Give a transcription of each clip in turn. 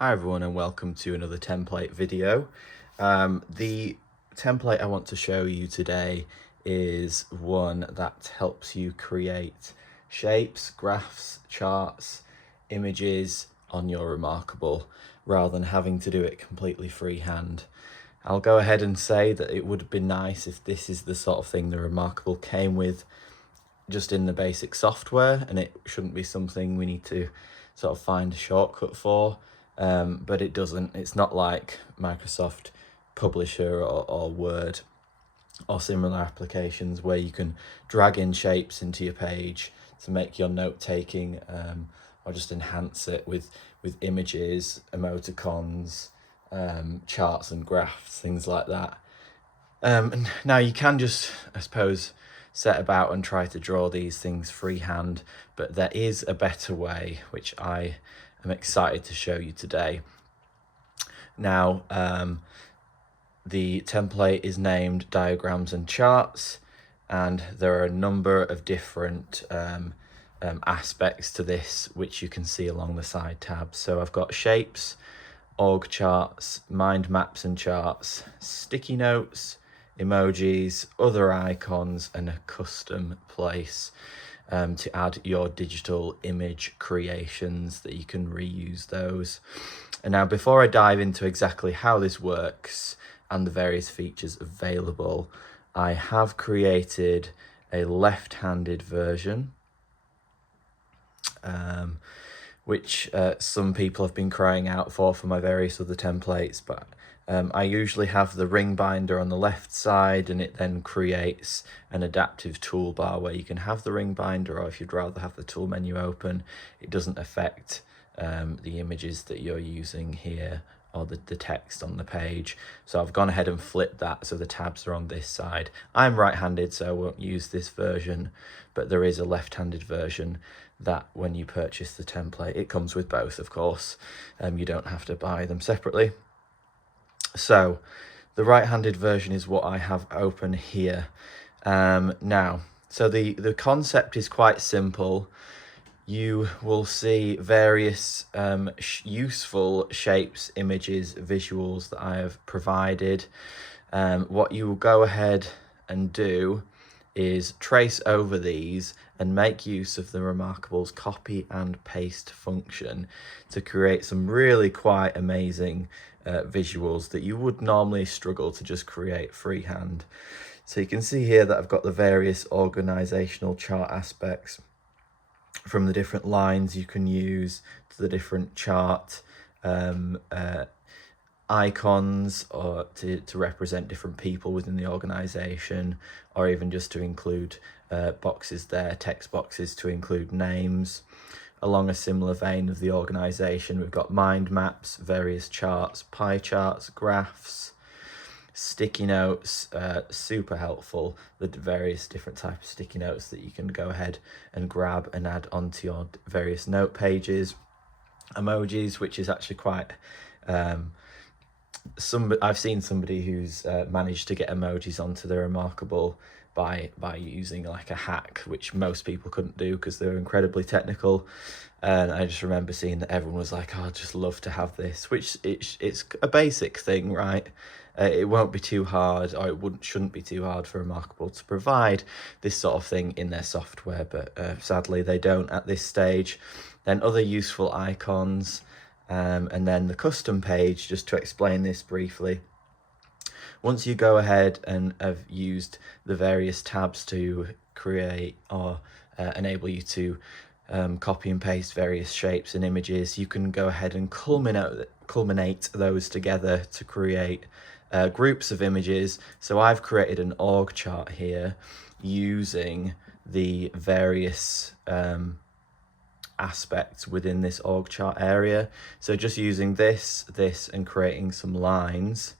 Hi everyone and welcome to another template video. The template I want to show you today is one that helps you create shapes, graphs, charts, images on your Remarkable rather than having to do it completely freehand. I'll go ahead and say that it would have been nice if this is the sort of thing the Remarkable came with just in the basic software, and it shouldn't be something we need to sort of find a shortcut for. But it doesn't. It's not like Microsoft Publisher or Word or similar applications where you can drag in shapes into your page to make your note taking or just enhance it with images, emoticons, charts and graphs, things like that. Now you can just, I suppose, set about and try to draw these things freehand, but there is a better way, which I am excited to show you today. Now, the template is named Diagrams and Charts, and there are a number of different aspects to this, which you can see along the side tabs. So I've got shapes, org charts, mind maps and charts, sticky notes, emojis, other icons, and a custom place to add your digital image creations that you can reuse those. And now, before I dive into exactly how this works and the various features available, I have created a left-handed version, which some people have been crying out for my various other templates, but I usually have the ring binder on the left side, and it then creates an adaptive toolbar where you can have the ring binder, or if you'd rather have the tool menu open, it doesn't affect the images that you're using here or the text on the page. So I've gone ahead and flipped that so the tabs are on this side. I'm right-handed, so I won't use this version, but there is a left-handed version that when you purchase the template, it comes with both, of course. You don't have to buy them separately. So the right-handed version is what I have open here. Now, so the concept is quite simple. You will see various useful shapes, images, visuals that I have provided. What you will go ahead and do is trace over these and make use of the Remarkable's copy and paste function to create some really quite amazing visuals that you would normally struggle to just create freehand. So you can see here that I've got the various organizational chart aspects, from the different lines you can use to the different chart icons, or to represent different people within the organization, or even just to include boxes there, text boxes to include names. Along a similar vein of the organization, we've got mind maps, various charts, pie charts, graphs, sticky notes, super helpful, the various different types of sticky notes that you can go ahead and grab and add onto your various note pages. Emojis, which is actually quite I've seen somebody who's managed to get emojis onto their Remarkable by using like a hack, which most people couldn't do because they're incredibly technical. And I just remember seeing that everyone was like, oh, I'd just love to have this, which it's a basic thing, right? It won't be too hard, or it shouldn't be too hard for Remarkable to provide this sort of thing in their software, but sadly they don't at this stage. Then other useful icons, and then the custom page, just to explain this briefly. Once you go ahead and have used the various tabs to create or enable you to copy and paste various shapes and images, you can go ahead and culminate those together to create groups of images. So I've created an org chart here using the various aspects within this org chart area. So just using this, and creating some lines,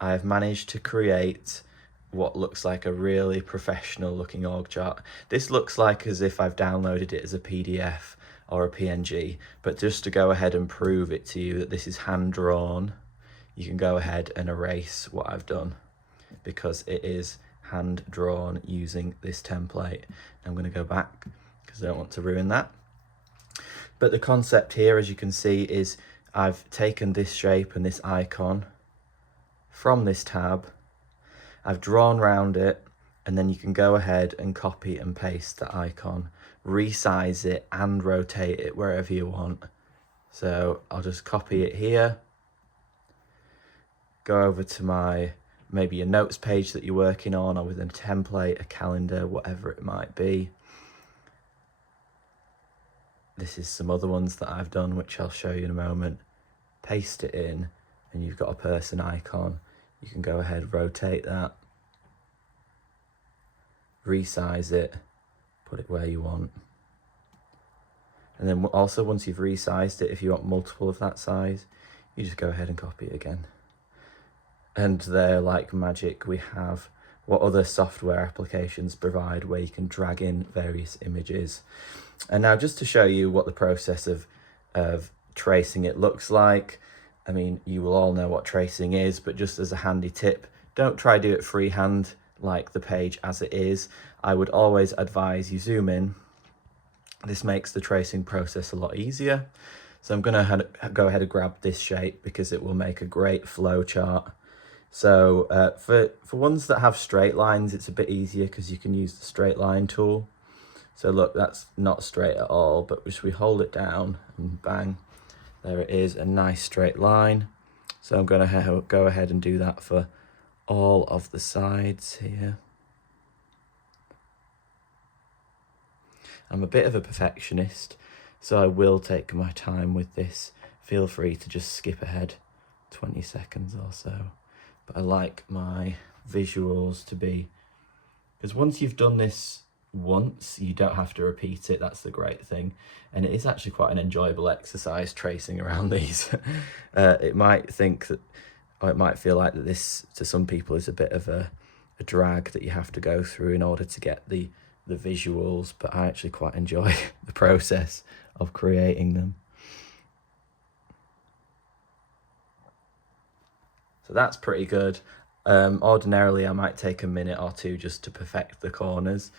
I've managed to create what looks like a really professional looking org chart. This looks like as if I've downloaded it as a PDF or a PNG, but just to go ahead and prove it to you that this is hand drawn, you can go ahead and erase what I've done because it is hand drawn using this template. I'm going to go back because I don't want to ruin that. But the concept here, as you can see, is I've taken this shape and this icon from this tab, I've drawn around it, and then you can go ahead and copy and paste the icon, resize it and rotate it wherever you want. So I'll just copy it here, go over to maybe a notes page that you're working on, or within a template, a calendar, whatever it might be. This is some other ones that I've done, which I'll show you in a moment. Paste it in, and you've got a person icon. You can go ahead, rotate that, resize it, put it where you want. And then also, once you've resized it, if you want multiple of that size, you just go ahead and copy it again. And there, like magic, we have what other software applications provide, where you can drag in various images. And now, just to show you what the process of tracing it looks like, I mean, you will all know what tracing is, but just as a handy tip, don't try do it freehand like the page as it is. I would always advise you zoom in. This makes the tracing process a lot easier. So I'm going to go ahead and grab this shape because it will make a great flow chart. So for ones that have straight lines, it's a bit easier because you can use the straight line tool. So look, that's not straight at all, but if we hold it down and bang, there it is, a nice straight line. So I'm going to go ahead and do that for all of the sides here. I'm a bit of a perfectionist, so I will take my time with this. Feel free to just skip ahead 20 seconds or so. But I like my visuals to be, because once you've done this once, you don't have to repeat it. That's the great thing. And it is actually quite an enjoyable exercise tracing around these. It might think that, or it might feel like that this to some people is a bit of a drag that you have to go through in order to get the visuals, but I actually quite enjoy the process of creating them. So that's pretty good. Ordinarily I might take a minute or two just to perfect the corners,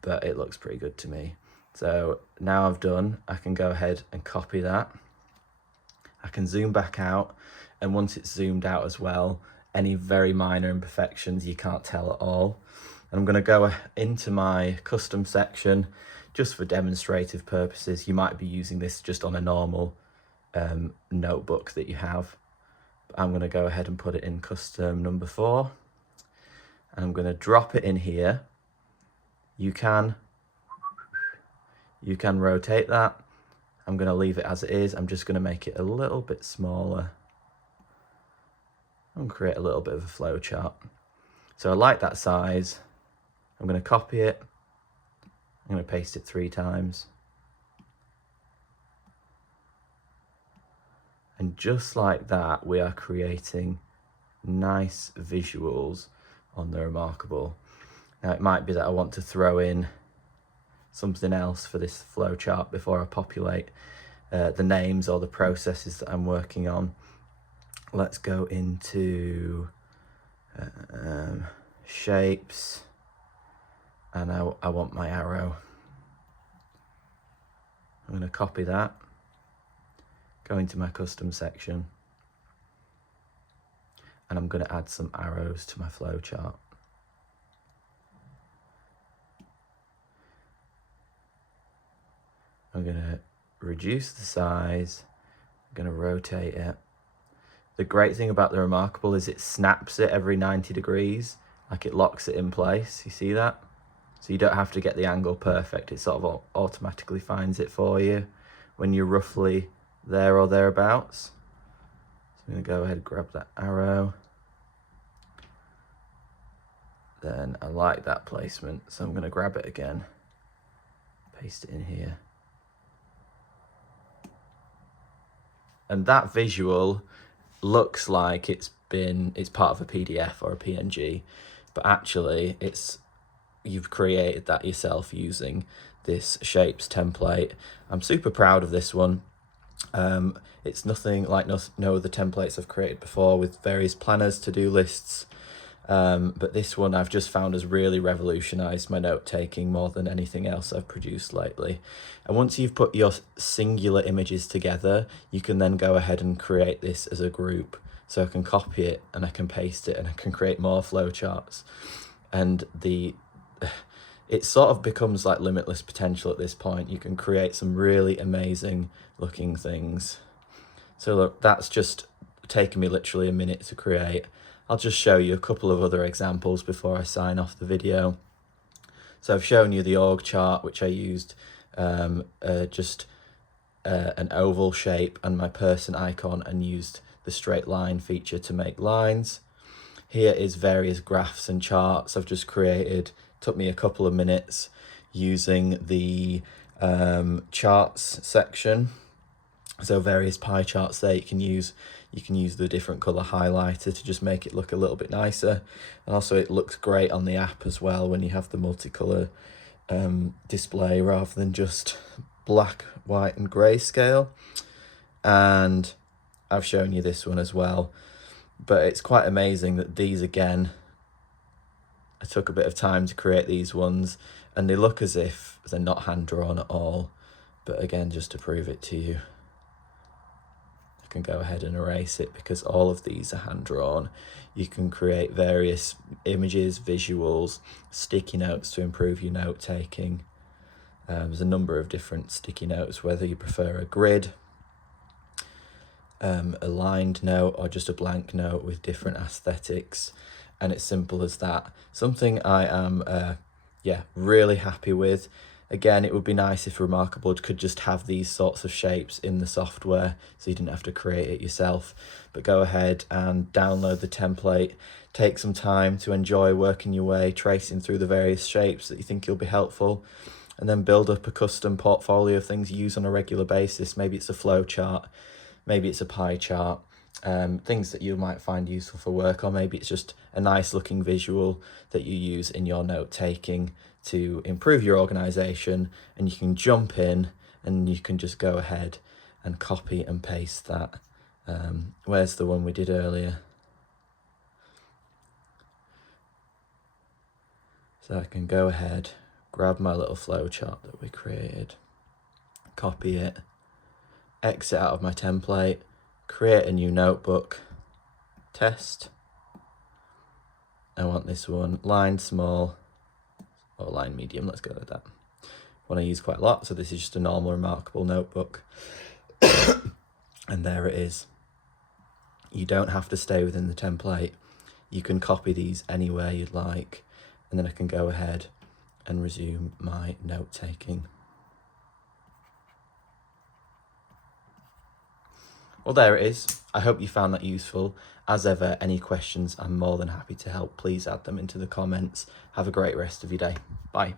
but it looks pretty good to me. So now I've done, I can go ahead and copy that. I can zoom back out, and once it's zoomed out as well, any very minor imperfections you can't tell at all. And I'm going to go into my custom section just for demonstrative purposes. You might be using this just on a normal notebook that you have. But I'm going to go ahead and put it in custom number 4. And I'm going to drop it in here. You can rotate that. I'm going to leave it as it is. I'm just going to make it a little bit smaller and create a little bit of a flow chart. So I like that size. I'm going to copy it. I'm going to paste it 3 times. And just like that, we are creating nice visuals on the Remarkable. Now it might be that I want to throw in something else for this flow chart before I populate the names or the processes that I'm working on. Let's go into shapes, and I want my arrow. I'm going to copy that, go into my custom section, and I'm going to add some arrows to my flow chart. I'm going to reduce the size, I'm going to rotate it. The great thing about the Remarkable is it snaps it every 90 degrees, like it locks it in place. You see that? So you don't have to get the angle perfect. It sort of automatically finds it for you when you're roughly there or thereabouts. So I'm going to go ahead and grab that arrow. Then I like that placement, so I'm going to grab it again, paste it in here. And that visual looks like it's part of a PDF or a PNG, but actually you've created that yourself using this shapes template. I'm super proud of this one. It's nothing like no other templates I've created before with various planners, to-do lists. But this one I've just found has really revolutionized my note taking more than anything else I've produced lately. And once you've put your singular images together, you can then go ahead and create this as a group. So I can copy it and I can paste it and I can create more flowcharts. And it sort of becomes like limitless potential at this point. You can create some really amazing looking things. So look, that's just taken me literally a minute to create. I'll just show you a couple of other examples before I sign off the video. So I've shown you the org chart, which I used just an oval shape and my person icon, and used the straight line feature to make lines. Here is various graphs and charts I've just created. Took me a couple of minutes using the charts section. So various pie charts there you can use the different color highlighter to just make it look a little bit nicer. And also it looks great on the app as well when you have the multicolor display rather than just black, white and grayscale. And I've shown you this one as well, but it's quite amazing that these, again, I took a bit of time to create these ones and they look as if they're not hand drawn at all. But again, just to prove it to you, I can go ahead and erase it because all of these are hand drawn. You can create various images, visuals, sticky notes to improve your note taking. There's a number of different sticky notes, whether you prefer a grid, a lined note, or just a blank note with different aesthetics. And it's simple as that. Something I am really happy with. Again, it would be nice if Remarkable could just have these sorts of shapes in the software so you didn't have to create it yourself. But go ahead and download the template. Take some time to enjoy working your way, tracing through the various shapes that you think will be helpful, and then build up a custom portfolio of things you use on a regular basis. Maybe it's a flow chart, maybe it's a pie chart, things that you might find useful for work, or maybe it's just a nice looking visual that you use in your note taking to improve your organization. And you can jump in and you can just go ahead and copy and paste that. Where's the one we did earlier? So I can go ahead, grab my little flow chart that we created, copy it, exit out of my template, create a new notebook, test. I want this one line small or line medium, let's go with that. One I use quite a lot, so this is just a normal Remarkable notebook. And there it is. You don't have to stay within the template. You can copy these anywhere you'd like, and then I can go ahead and resume my note taking. Well, there it is. I hope you found that useful. As ever, any questions, I'm more than happy to help. Please add them into the comments. Have a great rest of your day. Bye.